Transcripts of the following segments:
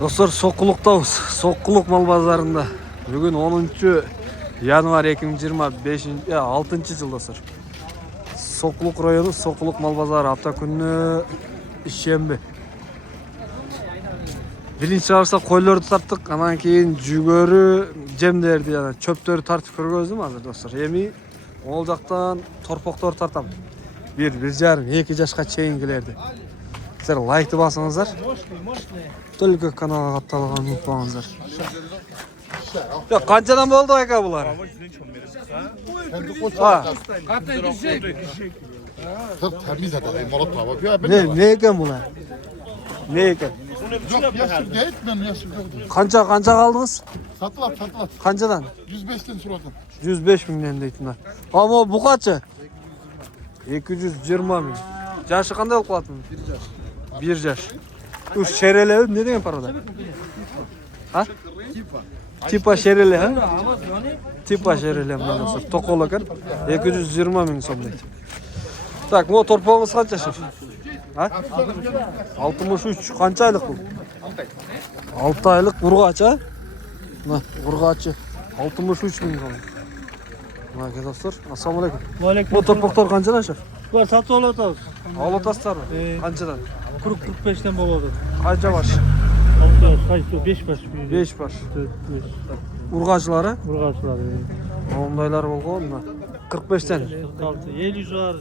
Dostlar, Sokuluk'tayız. Sokuluk mal pazarında. Bugün 10 yanvar 2025 6 yıl dostlar. Sokuluk rayonu, Sokuluk mal pazarı hafta günü işembe. Birinci çağırsa koyları tarttık, anan keyin жүгөрү жемдерди, yani çöptörü tartıp көргөздüm hazır dostlar. Эми ол жактан торпоктор тартам. 1,5-2 жашка чейингилерди. Sizler like'ı basыңыздар. Только kanala katılalım unutmayınızlar. Ya kançadan oldu ayka bular? Ha. Ne eken bular? Ne eken? Yok yaşım değil, ben yaşım yok. Kança kaldınız? Satılar. Kançadan? 105'ten suradım. 105 milyon deytiler. Ama bu kaçı? 220 milyon. Yaşı qanday olub qalatın? 1 yaş. Üç şerele ne demek parada? Ha? Tipa şerele ha? Tipa şerele bundan dostlar. Tokol ekan. 220 ming so'm deydi. Tak, bu torpağımız qancha yaşır? Ha? 63. Qancha aylık bu? 6 aylık urgaç ha? Mana urgaçı. 63 ming so'm. Mana dostlar. Assalomu alaykum. Va alaykum. Bu torpaqlar qanchadan yaşır? Var satib olasiz. Olatasizlarmi? Qanchadan? 40-45'ten bo'ladi. Qancha baş? Qaysi 5 baş. 5 baş. Urg'achlari? Urg'achlar. Ondaylar bo'lgan mı? 45'ten. 46. 50 var.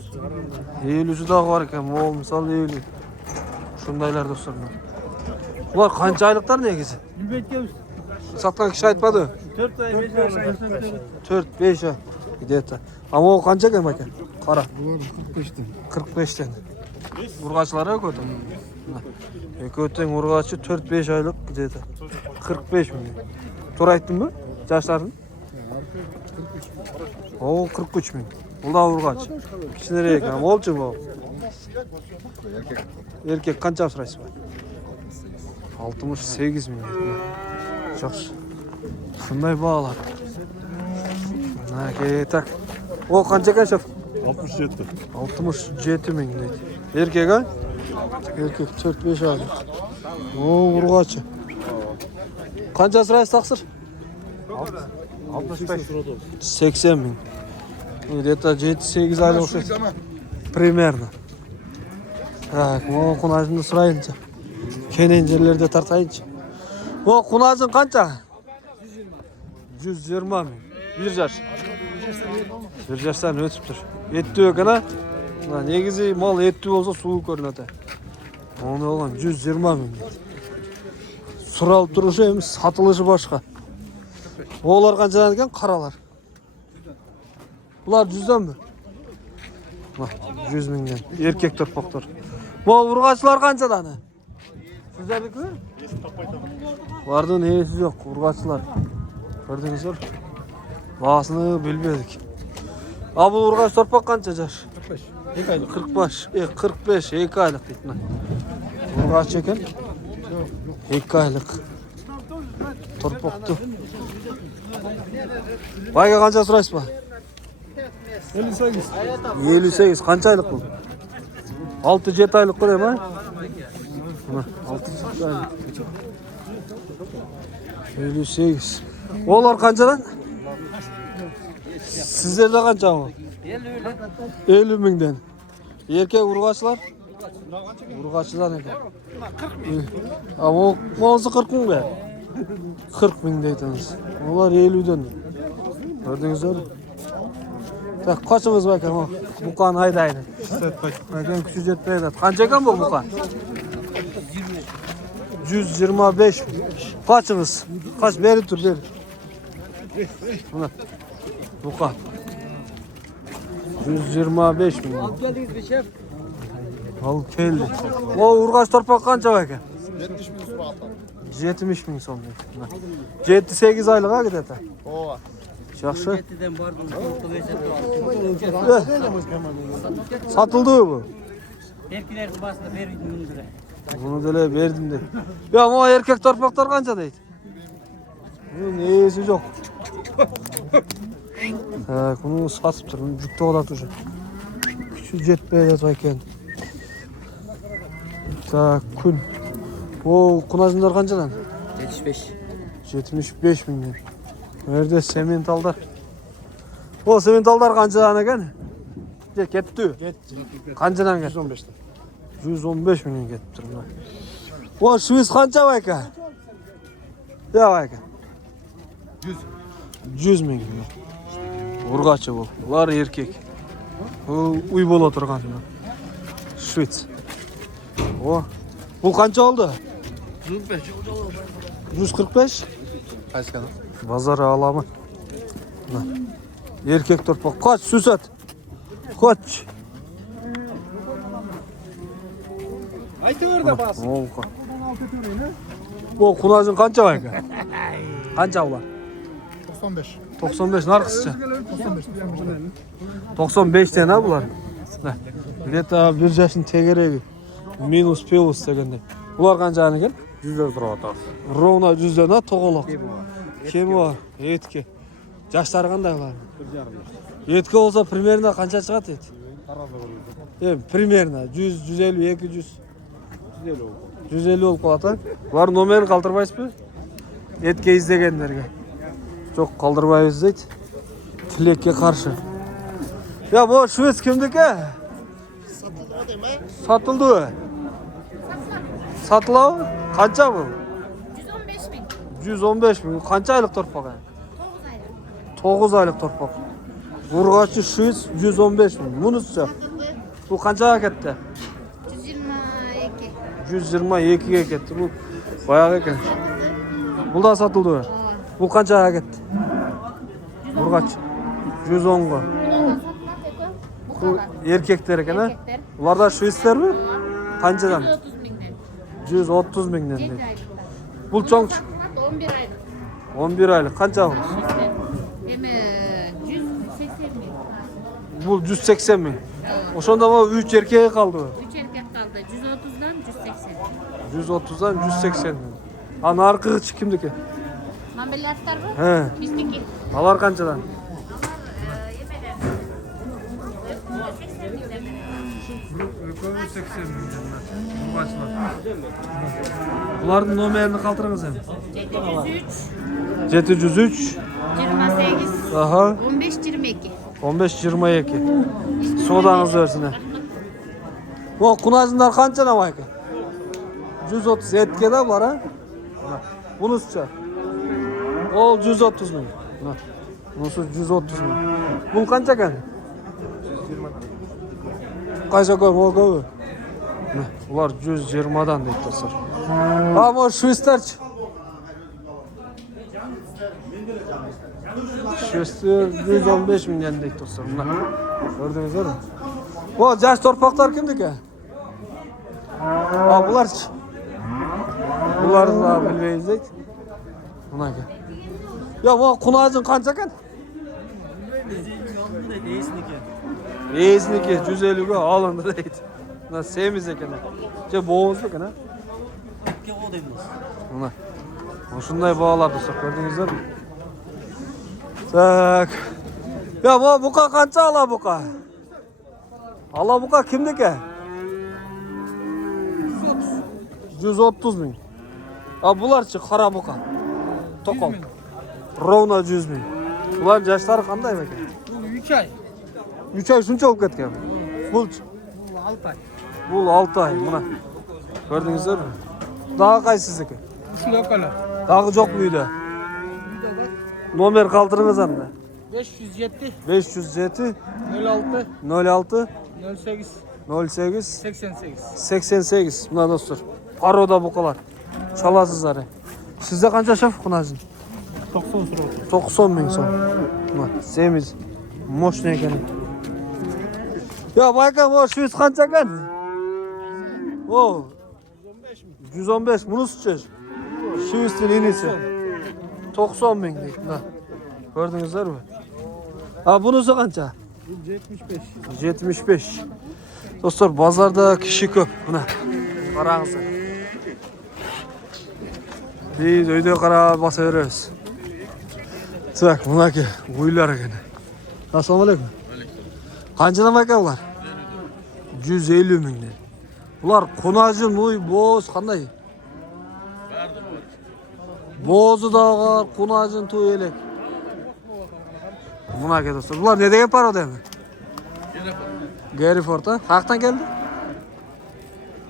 50 da var ekan. O misal 50. Şundaylar dostlar. Bular qancha aylıklar negizi? Satgan kishi aytmadi. 4 ay 5 ay. 4-5 ay. Gideta. Ama o qancha ekan aka? Qara. 45'ten. 45'ten. Urg'achlari ko'rdim. Eko'teng urg'achi 4-5 aylık gideta. 45 milyon. To'g'ri aytdimmi? Yoshlarini? O 43 ming. Bu da urg'ach. Kichkina ekan. Molchi bu. Erkek qancha so'raysiz? 68 ming. Yaxshi. Shunday bog'lar. Nake tak. O qancha ekan shaf? 67. 67 ming deydi. Erkek ha? Erkek 4-5 aylık. O urg'achi. Qancha so'raysiz taqsir? 65. 80 ming. Где-то 7-8 aylık o'xshaydi. Примерно. Так, o qunajini so'rayinchi. Keyin yerlarda tartayinchi. O qunajin qancha? 120 ming. 1 yaş. 1 yaşdan o'tibdir. Etdi ekan ha? Negizi mal etdi bo'lsa suvi ko'rinadi. Onu olgan 120 ming. Suralib turishi emas, satılışı boshqa. Oğlar qanchadan ekan? Qaralar. Bular 100'dan mi? 100 mingdan. Erkek torpaqlar. Bu urg'achlar qanchadan? Sizlarniki? Vardı neyisi yok, urg'achlar. Gördünüzler? Bağısını bilmedik. Abi urg'ach torpaq qancha yaş? 45. 45, 2 aylık deydi. Urg'ach ekan. 2 aylık. Torpaqdı. Bayga qancha so'raysiz ba? 58. 58. Qancha aylık bu? 6-7 aylık ko'rayım ha? Mana 6-7 aylık. 58. Oğlar qanchadan? Sizlerde qancha bu? 50 mingdan. Erkek urg'achlar? Urg'achlar ekan. Ama o'zi 40 ming be. 40 ming deytimiz. Ular 50'dan. Gördünüzler? Tak qochimiz bak ama buqani haydaydi. Bakın küçük jetmaydi. Qancha ekan bu buqa? 125 ming. Qochimiz. Qoch berib tur, ber. Mana. Buqa. 125 ming. Olib keldingiz beshaf. Al keldi. O urg'ach torpaq qancha ekan? 70 bin suratlar. 70 ming so'm. 7-8 aylık ha gideta. O. Yaxshi. 7'den bardım. Satıldı bu. Erkekler basında verdim bunu. Bunu dele verdim de. Ya ama erkek torpaqlar qancha deydi? Neyisi yok. Ha, bunu satıptır. Bunu cukta odatır. Küçük jetmeye de ekan. Tak kun. O kunajınlar kançadan? 75. 75 milyon. Nerede sementallar? O sementallar kançadan ekan? Ketdi. Kançadan ketdi? 115'ten. 115 milyon ketdi. O Şuiz kança bayka? Ya bayka? 100 milyon. Urgaçı bu. Ular erkek. Uy bola turgan. Şuiz. O. Bu kança oldu? 115. 145. Kaç kadar? Bazar alamı. Erkek torpak. Kaç süsat. Kaç. Aytıver bas. O kunajın kança var ki? Kança var? 95. 95 narkısça. 95. 95 tane bular. Leta bir yaşın tegereği. Minus plus degende. Bular kança ekan? 100 lira atar. Ровно 100 dana to'g'oloq. Kemi var? Etki. Yaşları qanday bular? Etki olsa примерно qancha chiqadi et? Примерно 100, 150, 200. 150 olib qoladi. Bular nomerini qoldirmaysizmi? Etke izlegenlerge. Çok qoldirmaymiz deydi. Tilekке qarshi. Ya bu Şuiz kimdiki? Satıldı değil mi? Satıldı. Satılav? Qancha bu? 115 bin. 115 bin. Qancha aylık torpaq? 9 aylık. 9 aylık torpaq. Urgaçı Şuiz 115 bin. Bunusça. Bu qanchaga ketdi? 122. 122'ye ketdi. Bu bayağı ekan. Bu da satıldı. Bu qanchaga ketdi? Urgaç 110'ga. Bu Bu kadar. erkekler ekan ha? Erkekler. Ular da Şuizlermi? Qanchadan? 130 binden. 130 mingdan 7 deydi. aylıklar. Bu çoğ 11 aylık. 11 aylık. Qancha bu? Hem 180 bin. Bu 180 ming. Oşonda bu 3 erkeğe kaldı. 3 erkek kaldı. 130'dan 180. 130'dan 180 ming. Ha narkı kimdiki? Mambelatlar mı? He. Bizdeki. Alar qanchadan? Yemeler. 80 binden. 80 mingdan. Buların nomerini qoldirыңiz ham. 703. 703 28. aha 15 22. 15 22. Sodanız versin ha. Bu kunajınlar qanchadan bayka? 137 da bular ha? Bunuscha. Ol 130 ming. Bunusu 130 ming. Bu qancha ekan? 120. Qaysa ko'p, o ko'p. Ular 120'dan deydi dostlar. Ama Şuizlerchi. Şuizler 115 milyon deydi dostlar. Gördünüzler mi? Bu yaş torpaqlar kimdiki? Ha bularchi. Bular da bilmeyiz deydi. Buna gel. Ya bu kunajın qancha ekan? Reisniki 150 ga alındı deydi. Buna semiz ekan. Je boğuz ekan ha? Buna. Oşunday bağlar dostlar, gördünüzler mi? Tak. Ya bu buqa qancha alabuqa? Alabuqa kimdiki? 130 ming. Ha bularchi qara buqa. To'qol. Ровно 100 ming. Bular yaşları qanday ekan? Bu 3 ay. 3 ay shuncha olib ketgan. Bu 6 ay. bu 6 ay buna. Gördünüzler mi? Daha qaysiziki? Şu lokala. Dağı joq muydu? Nomer qoldirыңiz hamda. 507 507 06 06 08 08 88. 88. Buna dostlar. Paroda buqalar. Çalasızlar. Sizde qancha şef kunajın? 90 lira. 90 ming so'm. Buna semiz. Moshna ekan. Ya bayka bu Şuiz qancha ekan? O 115 bunisichi. Şuizning inisi. 90 ming deydi. Gördünüzler mi? Ha bunisi qancha? 75. 75. Dostlar bazarda kişi köp. Buna qarаңызlar. Biz uyda qarab basa beramiz. Tak, bunaki uylar ekan. Assalomu alaykum. Qanchadan aka ular? 150 mingdan. Ular qonajin uy bo'z qanday? Bozu da var, kunacın toy elek. Buna ke dostlar. Bular ne degan paroda endi? Geriford ha? Qayerdan keldi?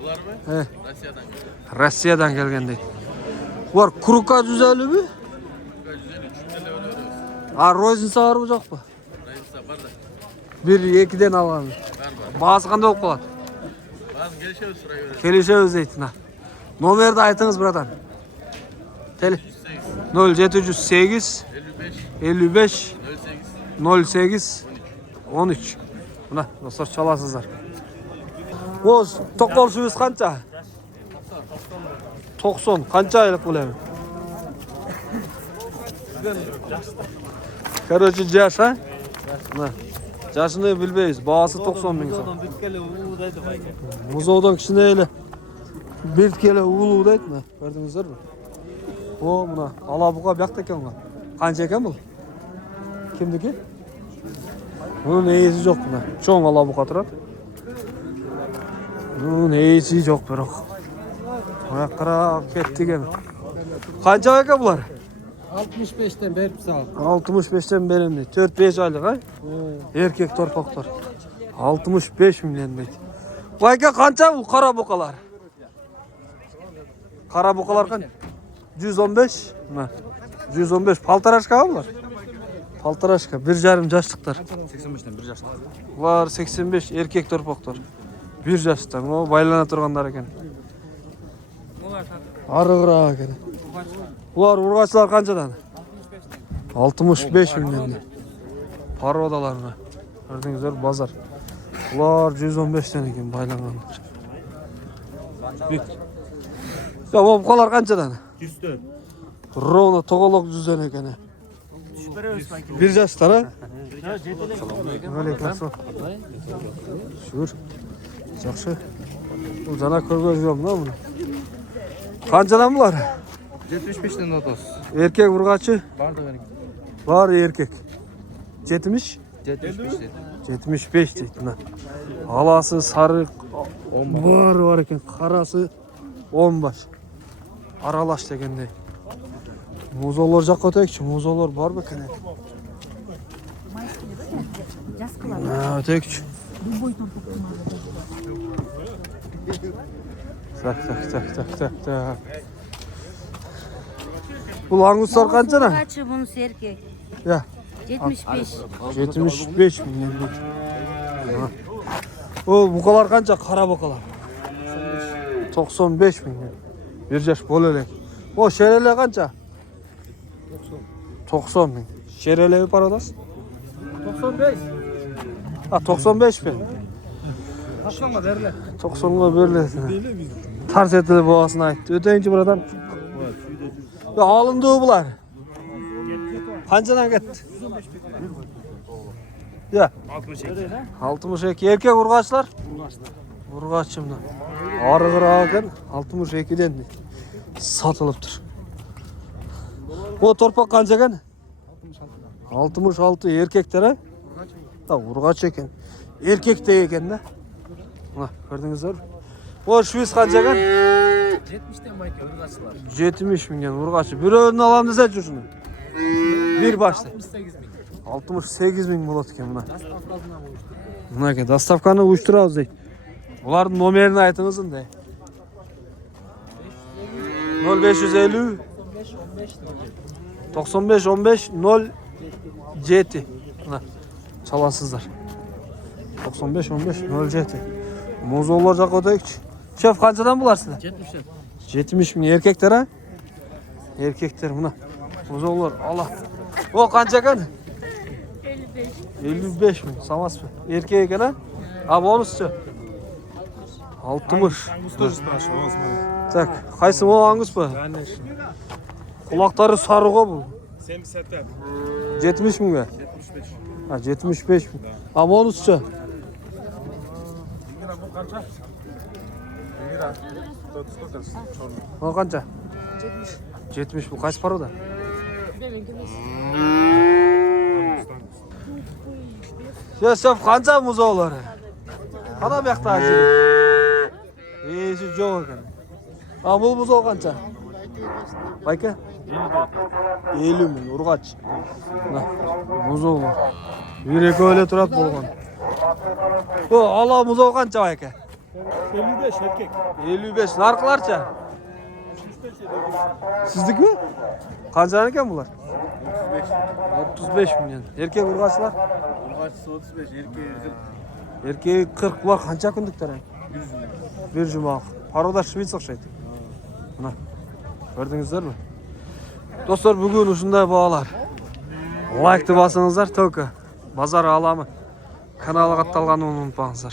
Bular mı? He. Rusya'dan geliyor. Rossiyadan kelgan deydi. Bular Kruka 150 mi? 153 TL ödüyoruz. Ha, rozniца var mı yok mu? Neyse var da. Bir, ikiden algan. Var. Bazı qanday bo'lib qoladi? Bazı gelişiyoruz sıraya göre. Kelishamiz deydi. Nomerni aytыңыз, bratan. Tele 0708 55 08 13. Buna dostlar çalasızlar. Oz, toqol suyunuz qancha? 90. Qancha oylik bo'ladi? Короче, jash ha? Buna. Jashini bilmaymiz. Bahası 90 ming so'm. Muzovdan kichkina bir kele ulu deydi mi? Gördünüzler mi? O buna alabuqa bu yoqda ekan. Qancha ekan bu? Kimniki? Bunun neyisi yo'q buna. Cho'ng alabuqa turadi. Bunun neyisi yo'q biroq. Mana qarab ketdi ekan. Qancha ekan bular? 65'ten berip sağ ol. 65'ten berimdi. 4-5 aylık ha? Erkek torpaqlar. 65 milyon deydi. Bu aka qancha bu qara buqalar? Qara buqalar qancha? 115 mi? 115 paltarashka bular. Paltarashka 1,5 yoshliqlar. 85'ten 1 yaşında. Bular 85 erkek torpaqlar. 1 yoshdan. O baylana turganlar ekan. Arıqroq ekan. Bular urg'achlar qanchadan? 65 milyon. Parodalarına. Gördüğünüzler bazar. Bular 115 tane ekan baylanganlar. Ya bu buqalar qanchadan? 104. Ровно to'g'aloq düzen ekan. Bir yoshdan ha? Alaykum. Şur. Yaxshi. Bu jana ko'rgazdim da buni. Qanchadan bular? 75'ten otos. Erkek urg'achi? Var da benim. Var erkek. 70? 75'ten. 75 deydi. Alası, sarı, var ekan, qarasi 15. Aralash degandek. Muzolar жаққа o'taylikchi. Muzolar bormi ekan? Ha, o'taylikchi. Tak. Bu languslar qanchadan? Kaçı bunun erkek? Ya, 75. 75 milyon. Ha. O buqalar qancha? Qara buqalar. 95 milyon. Bir yaş bo'lalar. O shereler qancha? 90 ming. Shereler parodas? 95. Ha, 95 mi? Aslında derler. 90'ga beriladi. Tars etilib boğasını aytdi. Öteyinchi buradan. Ya alındı bular. Qanchadan ketdi? Ya. 62 erkek urg'achlar? Urg'achimdan. Arıqroq ekan 62dan sotilibdir. Bu torpaq qancha ekan? 66 erkekler ha? Ha, urg'ach ekan. Erkekdek ekan-da. Mana ko'rdingizlar. O Şviz qancha ekan? 70'ten mayka ırgaçlar. 70 milyon urg'achi. Birovini olam desa-chi shuni. Bir başta. 68 bin. 68 ming bo'ladi ekan buna. Buna aka dastavkani uyushtiramiz deydi. Ularning nomerini aytыңыз endi. 0550 95 15 07. Buna çalasızlar. 95 15 07. Muzollar жаққа o'taylikchi. Chef qanchadan bular sizlar? 70'ten. 70 ming erkekler ha? Erkekler buna. Muzollar Allah. O qancha ekan? 55. 55 ming. Samas mı? Erkek ekan ha? Ha, bonuschi. 60. Tak, qaysi o Angus bu? Quloqlari sarığa bu. 70 ming mi? 75. Ha, 75 ming. Ha, bonuschi. O qancha? 70 bu qaysi paroda? Şef qancha muzoqlari? Qana bu yoqda ajib. Esi yo'q ekan. Ha, bu muzoq qancha? Байке? 50 мың ургач. Мына музоо бар. Бир экөө эле турат болгон. О, ала музоо канча байке? 55 erkek. 55. Наркыларча? Сиздики? Канча экен булар? 35 миллион. Эркек ургачылар? Urgaçlısı 35, erkeği 40. Эркеги 40. Булар канча күндүктөр? Bir жумак. Пародар швейц окшойт. Мына. Көрдүңүздөрбү? Достор, бүгүн ушундай баалар. Лайкты басыңыздар, только базар аламы каналы катталганын унутпаңыздар.